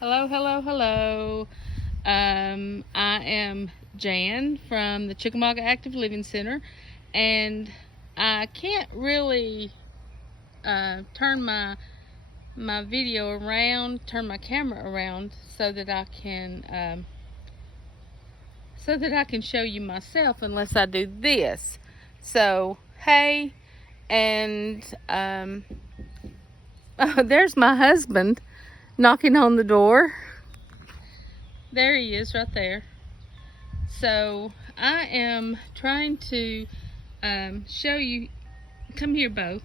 Hello, hello, hello. I am Jan from the Chickamauga Active Living Center, and I can't really turn my video around, turn my camera around so that I can show you myself unless I do this. So hey, and oh, there's my husband knocking on the door. There he is right there. So I am trying to show you. Come here, Bo.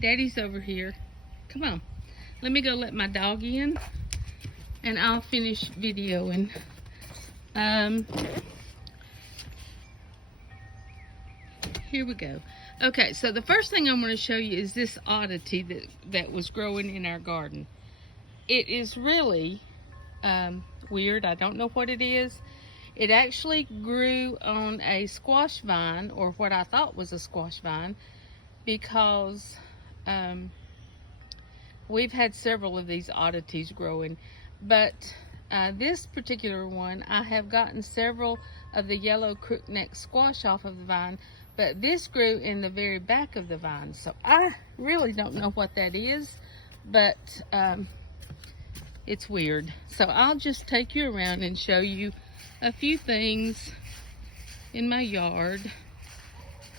Daddy's over here. Come on. Let me go let my dog in and I'll finish videoing. Here we go. Okay, so the first thing I'm going to show you is this oddity that was growing in our garden. It is really weird. I don't know what it is. It actually grew on a squash vine, or what I thought was a squash vine, because we've had several of these oddities growing, but this particular one, I have gotten several of the yellow crookneck squash off of the vine, but this grew in the very back of the vine, so I really don't know what that is, but it's weird. So I'll just take you around and show you a few things in my yard.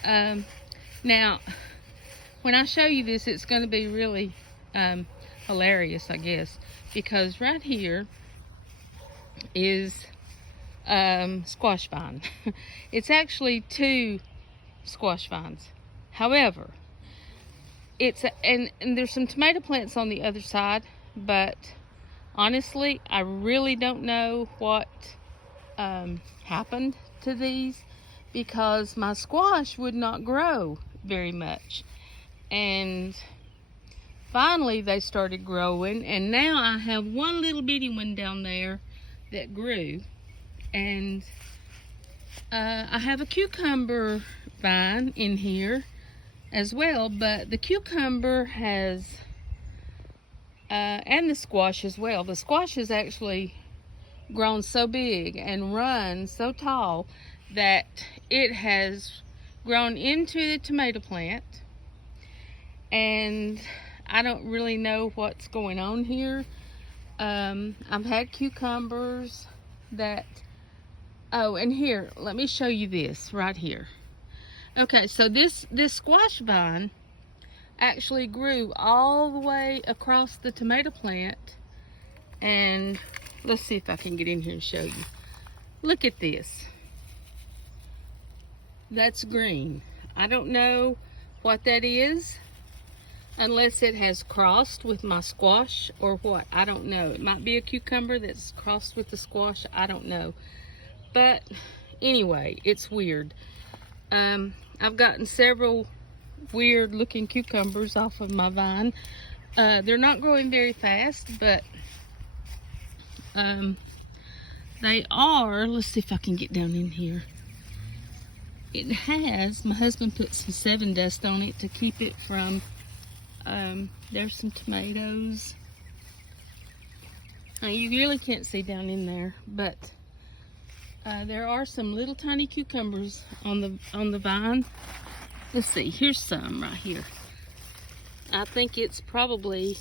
Now, when I show you this, it's going to be really hilarious, I guess, because right here is squash vine. It's actually two squash vines. However, and there's some tomato plants on the other side, but honestly, I really don't know what happened to these, because my squash would not grow very much, and finally they started growing, and now I have one little bitty one down there that grew, and I have a cucumber vine in here as well, but the cucumber has and the squash as well. The squash has actually grown so big and run so tall that it has grown into the tomato plant, and I don't really know what's going on here. I've had cucumbers that, oh, and here, let me show you this right here. Okay, so this squash vine actually grew all the way across the tomato plant, and let's see if I can get in here and show you. Look at this. That's green. I don't know what that is, unless it has crossed with my squash or what. I don't know. It might be a cucumber that's crossed with the squash. I don't know. But anyway, it's weird. I've gotten several weird looking cucumbers off of my vine. They're not growing very fast, but they are. Let's see if I can get down in here. It has, my husband put some 7 dust on it to keep it from, there's some tomatoes. You really can't see down in there, but there are some little tiny cucumbers on the vine. Let's see, here's some right here. I think it's probably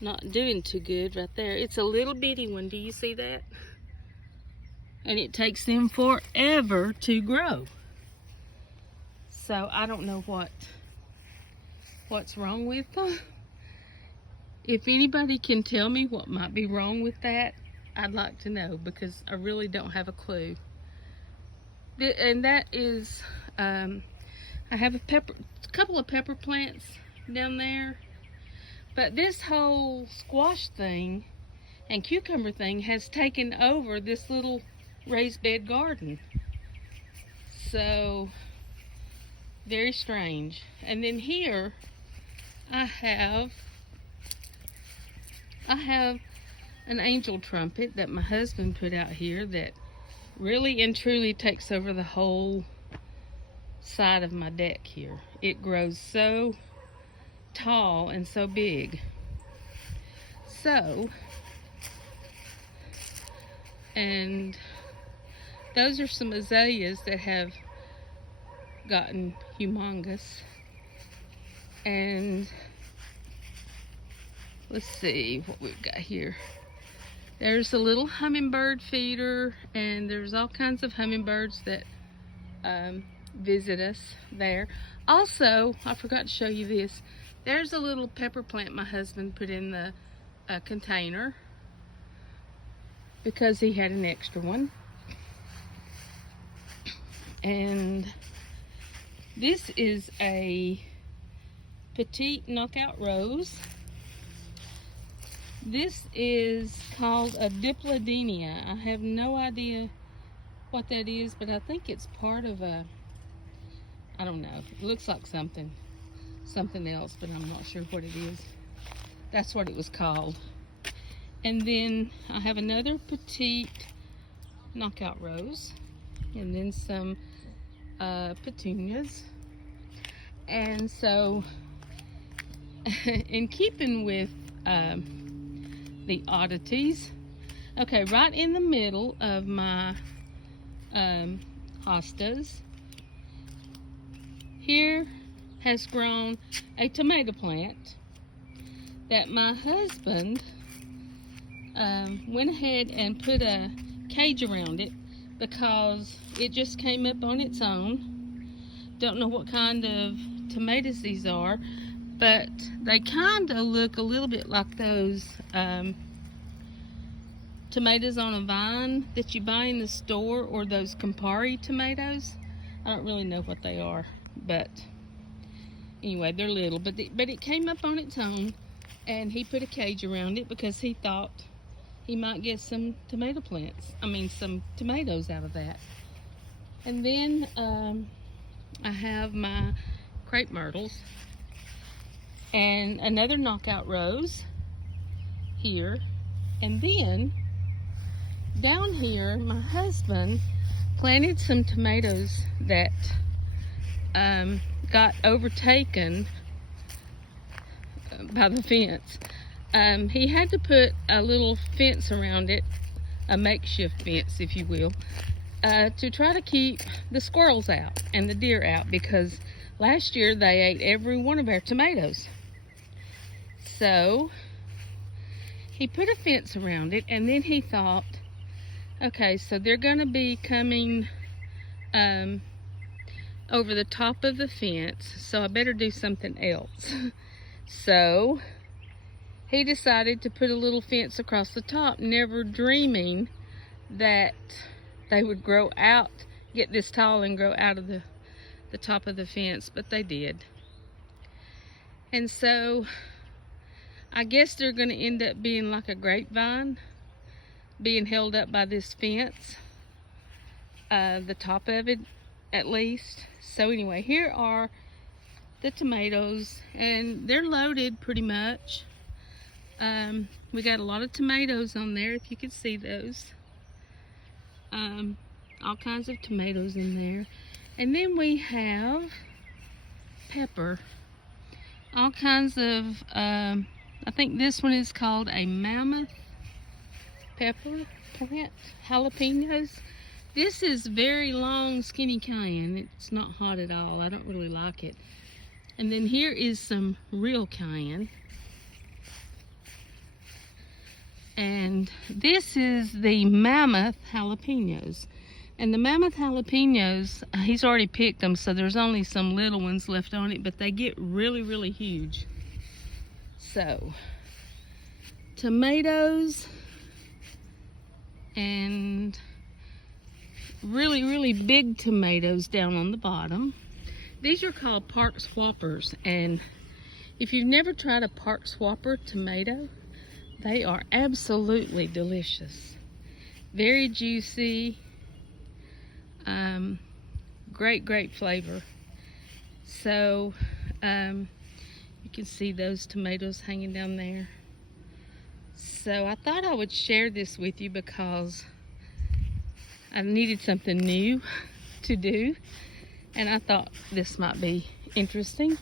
not doing too good right there. It's a little bitty one. Do you see that? And it takes them forever to grow. So I don't know what's wrong with them. If anybody can tell me what might be wrong with that, I'd like to know, because I really don't have a clue. And that is, I have a couple of pepper plants down there, but this whole squash thing and cucumber thing has taken over this little raised bed garden. So very strange. And then here I have an angel trumpet that my husband put out here that really and truly takes over the whole side of my deck here. It grows so tall and so big. So And those are some azaleas that have gotten humongous. And let's see what we've got here. There's a little hummingbird feeder, and there's all kinds of hummingbirds that visit us there. Also, I forgot to show you this. There's a little pepper plant my husband put in the container because he had an extra one. And this is a petite knockout rose. This is called a dipladenia. I have no idea what that is, but I think it's part of a, I don't know, it looks like something else, but I'm not sure what it is. That's what it was called. And then I have another petite knockout rose, and then some petunias. And so in keeping with the oddities, okay, right in the middle of my hostas, here has grown a tomato plant that my husband went ahead and put a cage around it because it just came up on its own. Don't know what kind of tomatoes these are, but they kind of look a little bit like those tomatoes on a vine that you buy in the store, or those Campari tomatoes. I don't really know what they are, but anyway, they're little, but it came up on its own, and he put a cage around it because he thought he might get some tomato plants. I mean, some tomatoes out of that. And then I have my crepe myrtles and another knockout rose here. And then down here, my husband planted some tomatoes that got overtaken by the fence. He had to put a little fence around it, a makeshift fence, if you will, to try to keep the squirrels out and the deer out, because last year they ate every one of our tomatoes. So he put a fence around it, and then he thought, okay, so they're gonna be coming over the top of the fence, so I better do something else. So he decided to put a little fence across the top, never dreaming that they would grow out, get this tall and grow out of the top of the fence, but they did. And so I guess they're going to end up being like a grapevine, being held up by this fence, the top of it at least. So anyway, here are the tomatoes, and they're loaded pretty much. We got a lot of tomatoes on there, if you could see those. All kinds of tomatoes in there. And then we have pepper. All kinds of, I think this one is called a mammoth pepper plant, jalapenos. This is very long, skinny cayenne. It's not hot at all. I don't really like it. And then here is some real cayenne. And this is the mammoth jalapenos. And the mammoth jalapenos, he's already picked them, so there's only some little ones left on it, but they get really, really huge. So, tomatoes and really, really big tomatoes down on the bottom. These are called park swappers, and if you've never tried a park swapper tomato, they are absolutely delicious. Very juicy. Great flavor. So you can see those tomatoes hanging down there. So I thought I would share this with you because I needed something new to do, and I thought this might be interesting.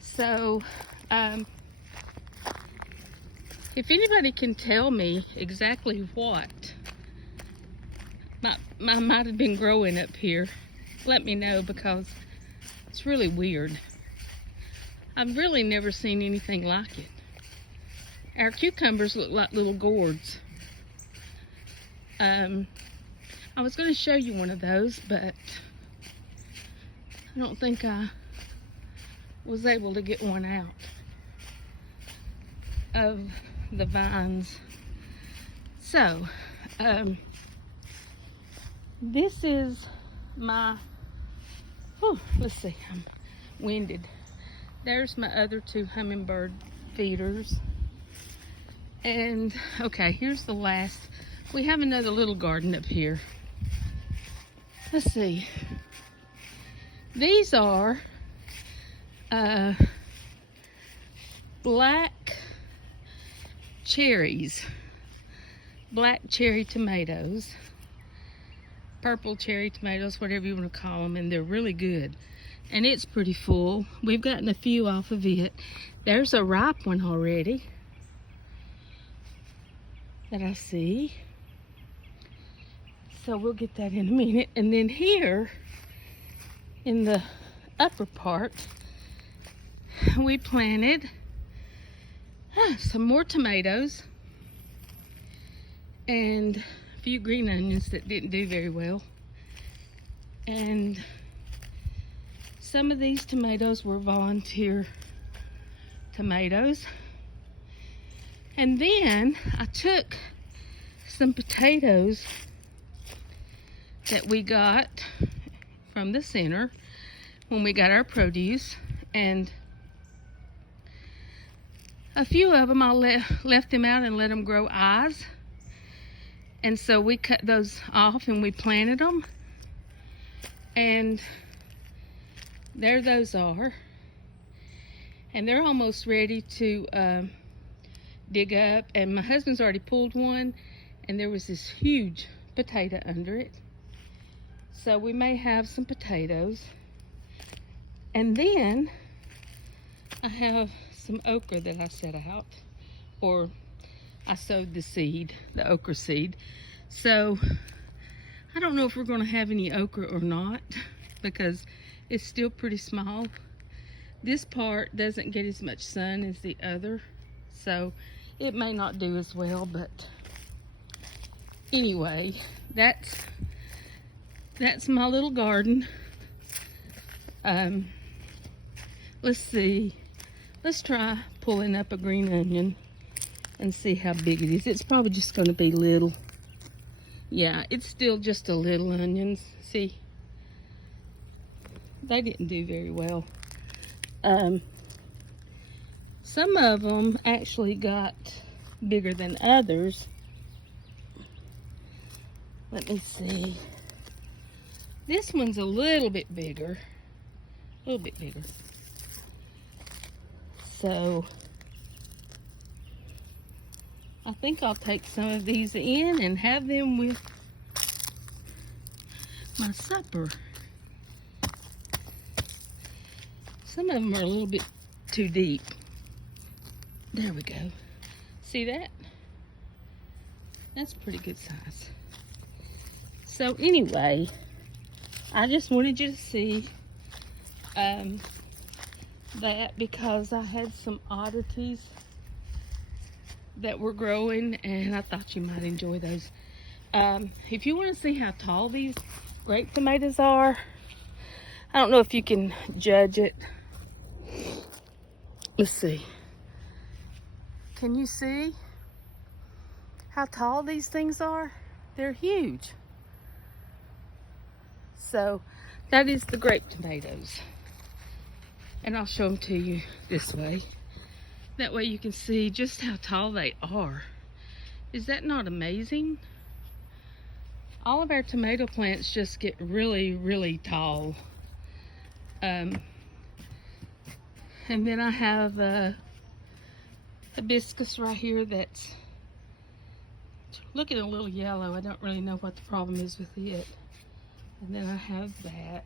So if anybody can tell me exactly what I might have been growing up here, let me know, because it's really weird. I've really never seen anything like it. Our cucumbers look like little gourds. I was going to show you one of those, but I don't think I was able to get one out of the vines. So, this is my, let's see, I'm winded. There's my other 2 hummingbird feeders. And, okay, here's the last. We have another little garden up here. Let's see. These are black cherries. Black cherry tomatoes. Purple cherry tomatoes, whatever you want to call them. And they're really good. And it's pretty full. We've gotten a few off of it. There's a ripe one already that I see. So we'll get that in a minute. And then here in the upper part, we planted some more tomatoes and a few green onions that didn't do very well. And some of these tomatoes were volunteer tomatoes. And then I took some potatoes that we got from the center when we got our produce, and a few of them I left them out and let them grow eyes. And so we cut those off and we planted them. And there those are. And they're almost ready to dig up. And my husband's already pulled one, and there was this huge potato under it. So we may have some potatoes. And then I have some okra that I set out, or I sowed the seed, the okra seed. So I don't know if we're going to have any okra or not, because it's still pretty small. This part doesn't get as much sun as the other, so it may not do as well. But anyway, that's my little garden. Let's see. Let's try pulling up a green onion and see how big it is. It's probably just going to be little. Yeah, it's still just a little onions. See? They didn't do very well. Some of them actually got bigger than others. Let me see. This one's a little bit bigger. A little bit bigger. So I think I'll take some of these in and have them with my supper. Some of them are a little bit too deep. There we go. See that? That's pretty good size. So anyway, I just wanted you to see that, because I had some oddities that were growing and I thought you might enjoy those. If you want to see how tall these grape tomatoes are, I don't know if you can judge it. Let's see. Can you see how tall these things are? They're huge. So that is the grape tomatoes. And I'll show them to you this way. That way you can see just how tall they are. Is that not amazing? All of our tomato plants just get really, really tall. And then I have a hibiscus right here that's looking a little yellow. I don't really know what the problem is with it. And then I have that.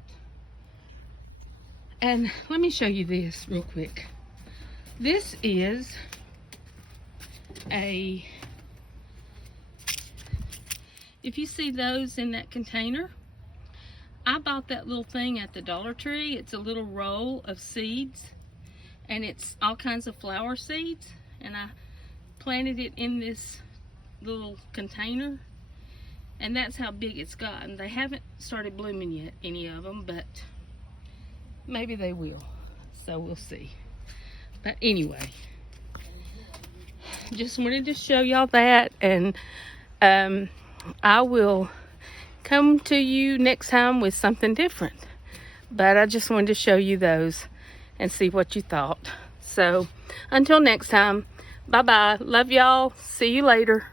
And let me show you this real quick. This is if you see those in that container, I bought that little thing at the Dollar Tree. It's a little roll of seeds, and it's all kinds of flower seeds, and I planted it in this little container, and that's how big it's gotten. They haven't started blooming yet, any of them, but maybe they will, so we'll see. But anyway, just wanted to show y'all that, and I will come to you next time with something different, but I just wanted to show you those and see what you thought. So until next time, bye bye. Love y'all. See you later.